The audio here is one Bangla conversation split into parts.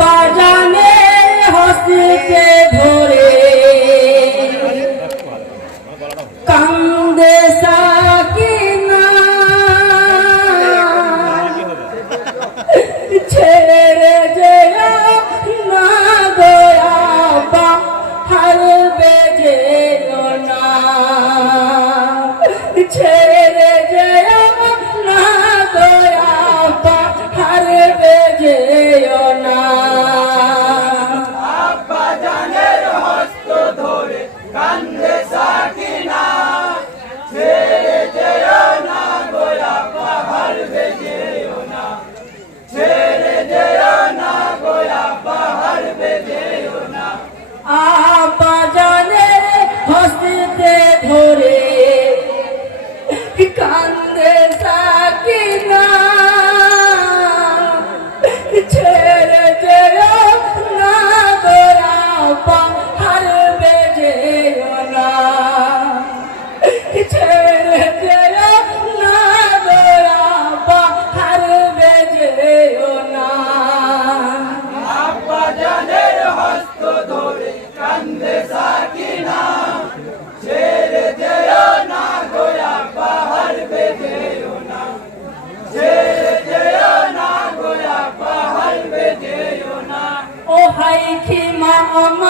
বাজানে হস্তিতে ধরে কান্দে সাকিনা। ছেড়ে যে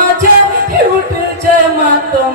মাঝে উঠেছে মাতম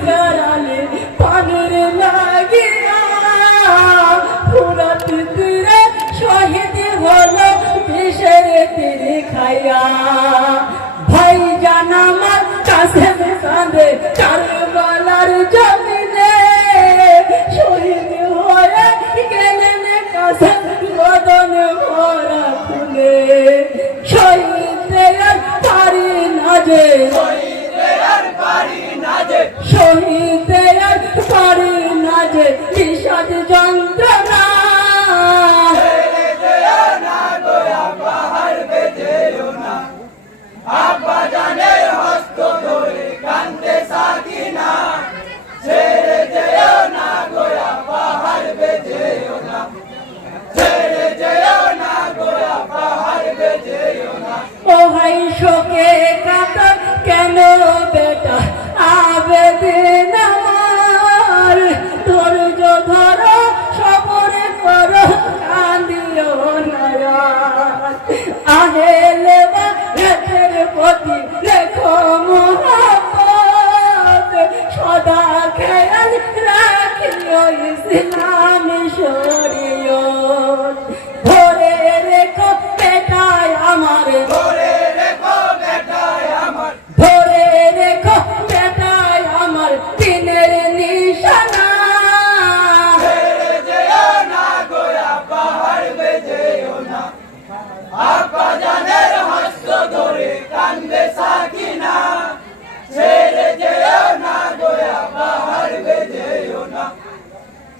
আকাজানের হস্ত ধরে কান্দে সাকিনা। ছেড়ে যেও না গোয়া বাহার বেজেও না।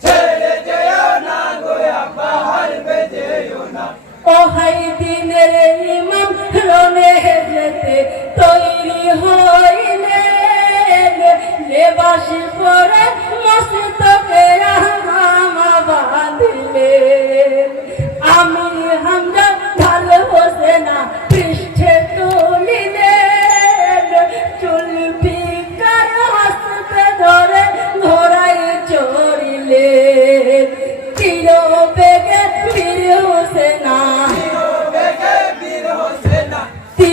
ছেড়ে যেও না গোয়া বাহার বেজেও না। ও হাই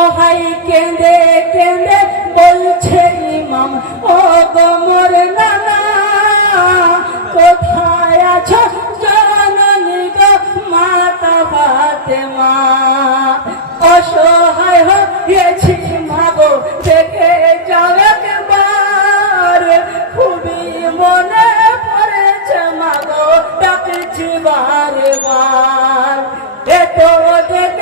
ওহাই কেঁদে কেঁদে বলছে ইমাম, ও গোমর নানা, কোথায় আছো? জননী গো, মাতা ফাতেমা, অসহায় হয়েছি মাগো, দেখে যাও একবার, খুবই মনে পড়েছে মাগো, ডাকছি বারে বার এত দেখে